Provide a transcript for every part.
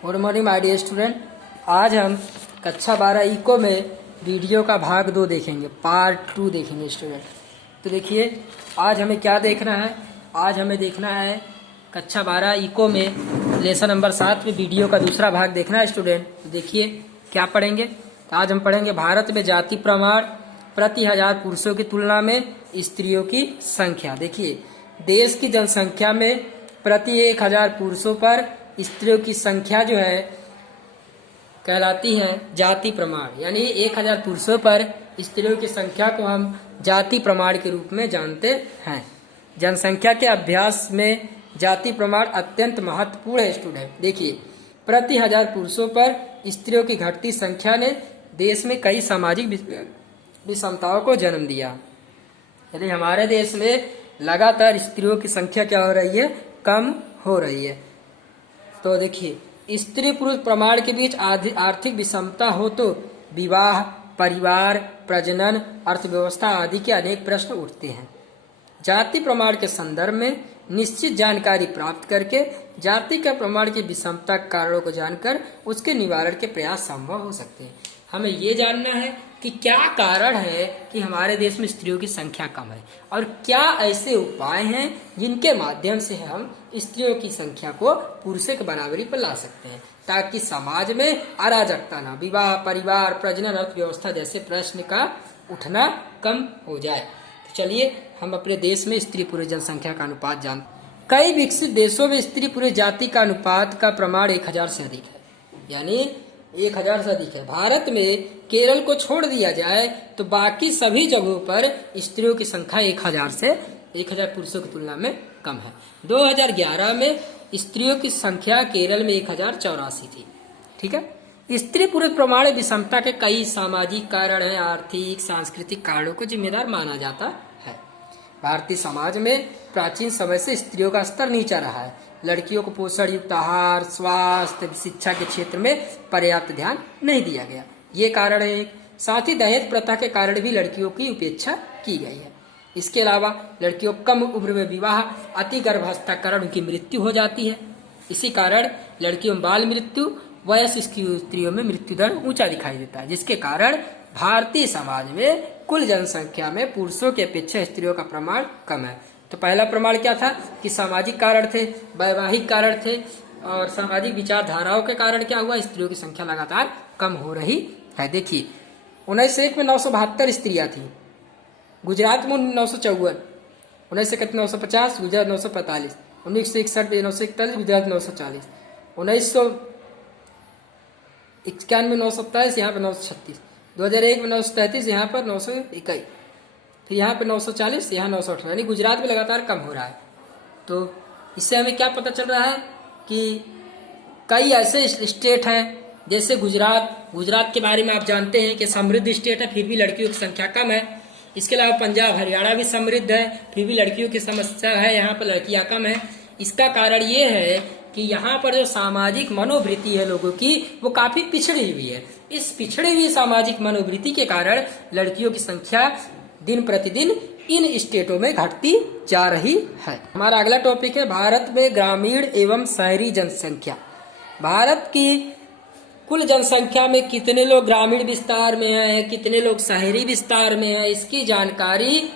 Good morning my dear student. आज हम कक्षा 12 इको में वीडियो का भाग 2 देखेंगे, पार्ट 2 देखेंगे स्टूडेंट। तो देखिए आज हमें क्या देखना है। आज हमें देखना है कक्षा 12 इको में लेसन नंबर 7 में वीडियो का दूसरा भाग देखना है स्टूडेंट। तो देखिए क्या पढ़ेंगे। तो आज हम पढ़ेंगे भारत में जाति प्रमाण प्रति 1000 पुरुषों की तुलना में स्त्रियों की संख्या। देखिए देश की जनसंख्या में प्रति 1000 पुरुषों पर स्त्रियों की संख्या जो है कहलाती है जाति प्रमाण, यानी 1000 पुरुषों पर स्त्रियों की संख्या को हम जाति प्रमाण के रूप में जानते हैं। जनसंख्या के अभ्यास में जाति प्रमाण अत्यंत महत्वपूर्ण है स्टूडेंट। देखिए प्रति 1000 पुरुषों पर स्त्रियों की घटती संख्या ने देश में कई सामाजिक विषमताओं को जन्म दिया। यदि हमारे देश में लगातार स्त्रियों की संख्या क्या हो रही है, कम हो रही है। तो देखिए स्त्री पुरुष प्रमाण के बीच आर्थिक विषमता हो तो विवाह, परिवार, प्रजनन, अर्थव्यवस्था आदि के अनेक प्रश्न उठते हैं। जाति प्रमाण के संदर्भ में निश्चित जानकारी प्राप्त करके जाति के प्रमाण की विषमता के कारणों को जानकर उसके निवारण के प्रयास संभव हो सकते हैं। हमें ये जानना है कि क्या कारण है कि हमारे देश में स्त्रियों की संख्या कम है और क्या ऐसे उपाय हैं जिनके माध्यम से हम स्त्रियों की संख्या को पुरुषों के बराबरी पर ला सकते हैं, ताकि समाज में अराजकता ना, विवाह, परिवार, प्रजनन, अर्थव्यवस्था जैसे प्रश्न का उठना कम हो जाए। तो चलिए हम अपने देश में स्त्री पुरुष जनसंख्या का अनुपात जानते हैं। कई विकसित देशों में स्त्री पुरुष जाति का अनुपात का प्रमाण 1000 से अधिक है, यानी 1000 से अधिक है। भारत में केरल को छोड़ दिया जाए तो बाकी सभी जगहों पर स्त्रियों की संख्या 1000 पुरुषों की तुलना में कम है। 2011 में स्त्रियों की संख्या केरल में 1084 थी। ठीक है। स्त्री पुरुष प्रमाण विषमता के कई सामाजिक कारण हैं, आर्थिक सांस्कृतिक कारणों को जिम्मेदार माना जाता है। भारतीय समाज में प्राचीन समय से स्त्रियों का स्तर नीचा रहा है। लड़कियों को पोषण युक्त आहार, स्वास्थ्य, शिक्षा के क्षेत्र में पर्याप्त ध्यान नहीं दिया गया। ये कारण है। साथ ही दहेज प्रथा के कारण भी लड़कियों की उपेक्षा की गई है। इसके अलावा लड़कियों को कम उम्र में विवाह, अति गर्भावस्था कारण उनकी मृत्यु हो जाती है। इसी कारण लड़कियों में बाल मृत्यु, वयस्क स्त्रियों में मृत्यु दर ऊंचा दिखाई देता है, जिसके कारण भारतीय समाज में कुल जनसंख्या में पुरुषों की अपेक्षा स्त्रियों का प्रमाण कम है। तो पहला प्रमाण क्या था कि सामाजिक कारण थे, वैवाहिक कारण थे, और सामाजिक विचारधाराओं के कारण क्या हुआ, स्त्रियों की संख्या लगातार कम हो रही है। देखिए 1901 में 972 स्त्रियां थी, गुजरात में 954, 1950 गुजरात 945, 1961 941 गुजरात 940, 1991 में 927, यहाँ पर 936, 2001 में 933, यहाँ पर 921, फिर यहाँ पे 940, यहाँ 918, यानी गुजरात में लगातार कम हो रहा है। तो इससे हमें क्या पता चल रहा है कि कई ऐसे स्टेट हैं जैसे गुजरात के बारे में आप जानते हैं कि समृद्ध स्टेट है, फिर भी लड़कियों की संख्या कम है। इसके अलावा पंजाब, हरियाणा भी समृद्ध है, फिर भी लड़कियों की समस्या है, यहाँ पर लड़कियाँ कम है। इसका कारण ये है कि यहाँ पर जो सामाजिक मनोवृत्ति है लोगों की, वो काफी पिछड़ी हुई है। इस पिछड़ी हुई सामाजिक मनोवृत्ति के कारण लड़कियों की संख्या दिन प्रतिदिन इन स्टेटों में घटती जा रही है। हमारा अगला टॉपिक है भारत में ग्रामीण एवं शहरी जनसंख्या। भारत की कुल जनसंख्या में कितने लोग ग्रामीण विस्तार में हैं, कितने लोग शहरी विस्तार में हैं, इसकी जानकारी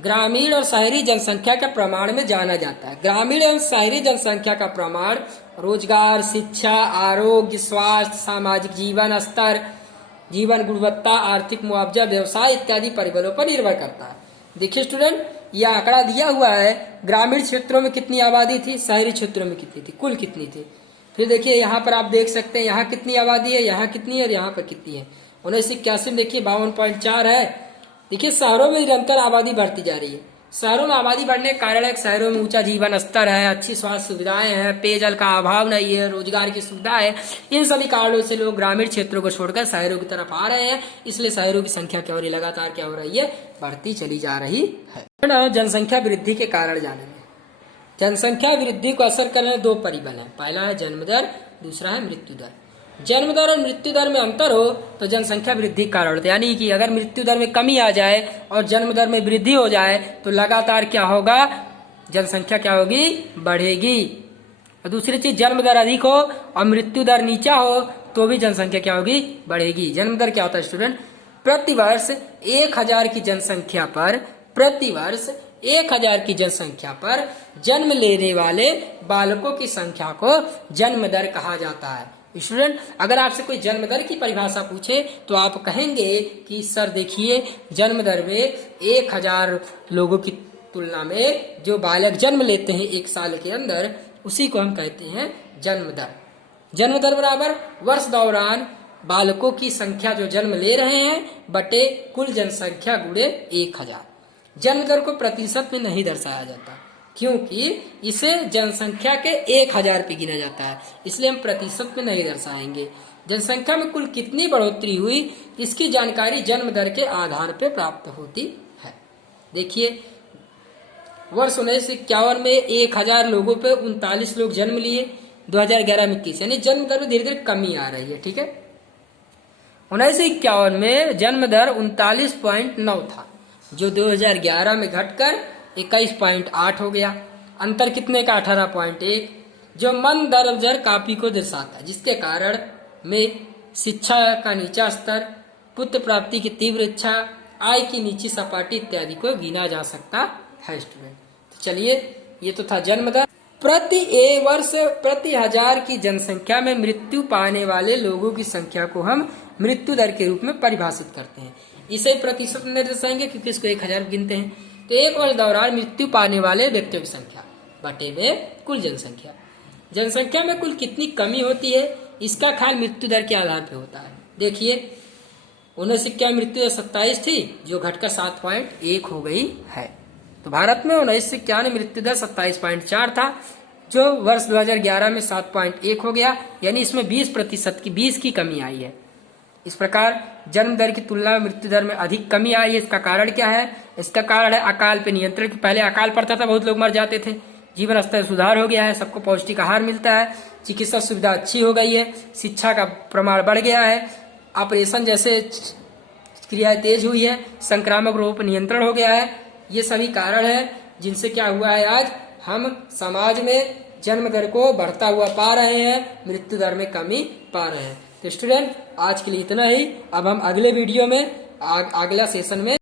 ग्रामीण और शहरी जनसंख्या के प्रमाण में जाना जाता है। ग्रामीण एवं शहरी जनसंख्या का प्रमाण रोजगार, शिक्षा, आरोग्य, स्वास्थ्य, सामाजिक जीवन स्तर, जीवन गुणवत्ता, आर्थिक मुआवजा, व्यवसाय इत्यादि परिबलों पर निर्भर करता है। देखिए स्टूडेंट, यह आंकड़ा दिया हुआ है, ग्रामीण क्षेत्रों में कितनी आबादी थी, शहरी क्षेत्रों में कितनी थी, कुल कितनी थी। फिर देखिए यहाँ पर आप देख सकते हैं यहाँ कितनी आबादी है, यहाँ कितनी है और यहाँ पर कितनी है। 1981 में देखिए 52.4 है। देखिए शहरों में निरंतर आबादी बढ़ती जा रही है। शहरों में आबादी बढ़ने के कारण है, शहरों में ऊंचा जीवन स्तर है, अच्छी स्वास्थ्य सुविधाएं हैं, पेयजल का अभाव नहीं है, रोजगार की सुविधा है। इन सभी कारणों से लोग ग्रामीण क्षेत्रों को छोड़कर शहरों की तरफ आ रहे हैं। इसलिए शहरों की संख्या क्या हो रही है, लगातार क्या हो रही है, बढ़ती चली जा रही है। जनसंख्या वृद्धि के कारण जानेंगे। जनसंख्या वृद्धि को असर करने 2 परिबल हैं। पहला है जन्म दर, दूसरा है मृत्यु दर। जन्म दर और मृत्यु दर में अंतर हो तो जनसंख्या वृद्धि कारण होता है, यानी कि अगर मृत्यु दर में कमी आ जाए और जन्म दर में वृद्धि हो जाए तो लगातार क्या होगा, जनसंख्या क्या होगी, बढ़ेगी। और दूसरी चीज जन्म दर अधिक हो और मृत्यु दर नीचा हो तो भी जनसंख्या क्या होगी, बढ़ेगी। जन्म दर क्या होता है स्टूडेंट, प्रतिवर्ष 1000 की जनसंख्या पर, प्रतिवर्ष 1000 की जनसंख्या पर जन्म लेने वाले बालकों की संख्या को जन्म दर कहा जाता है। स्टूडेंट अगर आपसे कोई जन्म दर की परिभाषा पूछे तो आप कहेंगे कि सर देखिए जन्म दर में 1000 लोगों की तुलना में जो बालक जन्म लेते हैं एक साल के अंदर, उसी को हम कहते हैं जन्म दर। जन्म दर बराबर वर्ष दौरान बालकों की संख्या जो जन्म ले रहे हैं बटे कुल जनसंख्या गुणे 1000। जन्म दर को प्रतिशत में नहीं दर्शाया जाता क्योंकि इसे जनसंख्या के 1000 पे गिना जाता है, इसलिए हम प्रतिशत में नहीं दर्शाएंगे। जनसंख्या में कुल कितनी बढ़ोतरी हुई इसकी जानकारी जन्म दर के आधार पर प्राप्त होती है। देखिए वर्ष 1951 में 1000 लोगों पे 39 लोग जन्म लिए, 2011 में 21, यानी जन्म दर में धीरे धीरे कमी आ रही है। ठीक है, 1951 में जन्म दर 39.9 था जो 2011 में घटकर 21.8 हो गया। अंतर कितने का, 18.1, जो मन दर काफी को दर्शाता है, जिसके कारण में शिक्षा का नीचा स्तर, पुत्र प्राप्ति की तीव्र इच्छा, आय की नीची सपाटी इत्यादि को गिना जा सकता है स्टूडेंट। तो चलिए ये तो था जन्म दर। प्रति 1000 की जनसंख्या में मृत्यु पाने वाले लोगों की संख्या को हम मृत्यु दर के रूप में परिभाषित करते हैं। इसे प्रतिशत में दर्शाएंगे क्योंकि इसको 1000 गिनते हैं। तो एक वर्ष दौरान मृत्यु पाने वाले व्यक्तियों की संख्या बटे में कुल जनसंख्या। जनसंख्या में कुल कितनी कमी होती है इसका ख्याल मृत्यु दर के आधार पर होता है। देखिए 1951 मृत्यु दर 27 थी जो घटकर 7.1 हो गई है। तो भारत में 1951 मृत्यु दर 27.4 था जो वर्ष 2011 में 7.1 हो गया, यानी इसमें 20% की कमी आई है। इस प्रकार जन्म दर की तुलना में मृत्यु दर में अधिक कमी आई है। इसका कारण क्या है, इसका कारण है अकाल पे नियंत्रण। पहले अकाल पड़ता था, बहुत लोग मर जाते थे। जीवन स्तर सुधार हो गया है, सबको पौष्टिक आहार मिलता है, चिकित्सा सुविधा अच्छी हो गई है, शिक्षा का प्रमाण बढ़ गया है, ऑपरेशन जैसे क्रियाएं तेज हुई है, संक्रामक रोगों पर नियंत्रण हो गया है। ये सभी कारण है जिनसे क्या हुआ है, आज हम समाज में जन्म दर को बढ़ता हुआ पा रहे हैं, मृत्यु दर में कमी पा रहे हैं। तो स्टूडेंट आज के लिए इतना ही। अब हम अगले वीडियो में अगला सेशन में